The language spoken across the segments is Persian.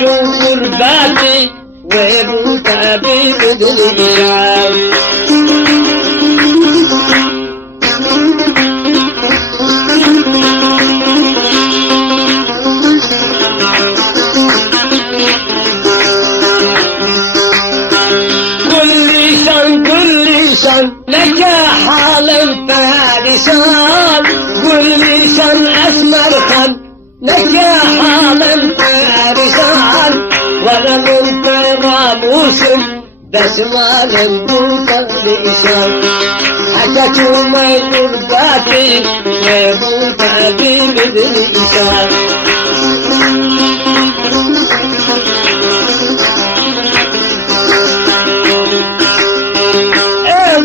شو قرباتي ومتابي بدنيا كل شان لك حال فارسان كل شان أسمر خان لك حال فارسان وانا من طرابوس بس ما لنبوت اللسان حكت ما قرباتي يموت أبي باللسان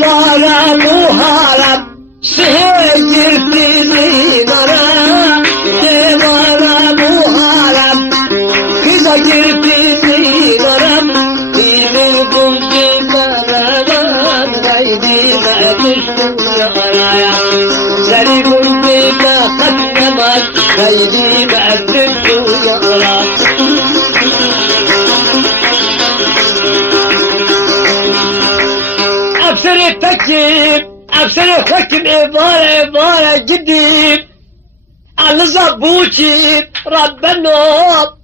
وانا مهارب سهجر في مرا وانا مهارب كذا جرت في مرا في من في مرا غيدي ما تشتو يا سريب بما قدمت غيدي ما تشتو يا أبصر التكيب أبصر التكيب عبارة جديد على زبوتي ربنا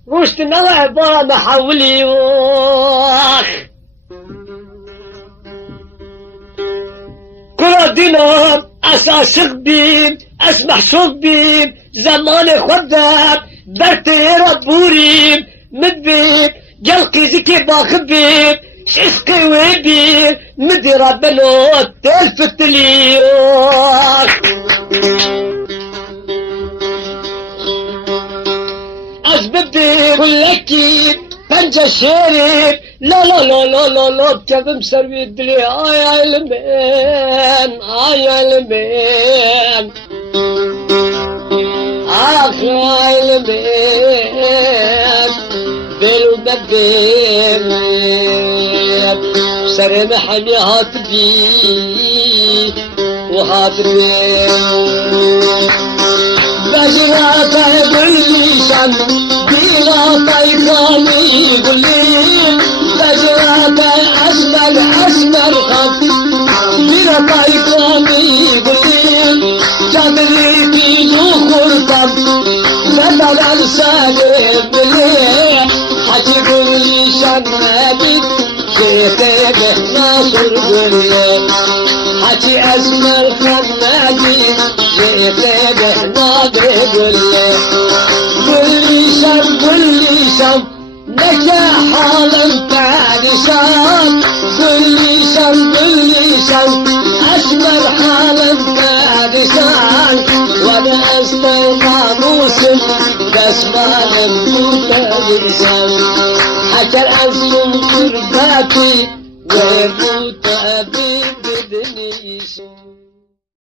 رشدنا عبارة محولي كل دينار أساس بيم أسمح شوق بيم زمان خدام برتي ربوريم مدبيم جلقي زكي باخبيم شفقي ويبي مدي ربنا تلفت لي أزبدي كلكي بنجا شريف لا لا لا لا لا لا بكيف مسروي الدلي يا المين يا المين يا المين بيلو بدين سرمحني هاتبي وهاتبي بجراتا باللسان بيراتا يقامي قولي بجراتا أسمر خف بيراتا يقامي قولي جدري بينو خرطب بدل السالب بالليل حجي قولي شنبك كيف ناصر قولي حجي أسمر خنادي كيف ناصر قولي كل شم لك حالا فارسان كل شم أسمر حالا فارسان وانا استيقى موسم بس ما نموت لسان حكى الأزم قرباتي ويموت أبي بدني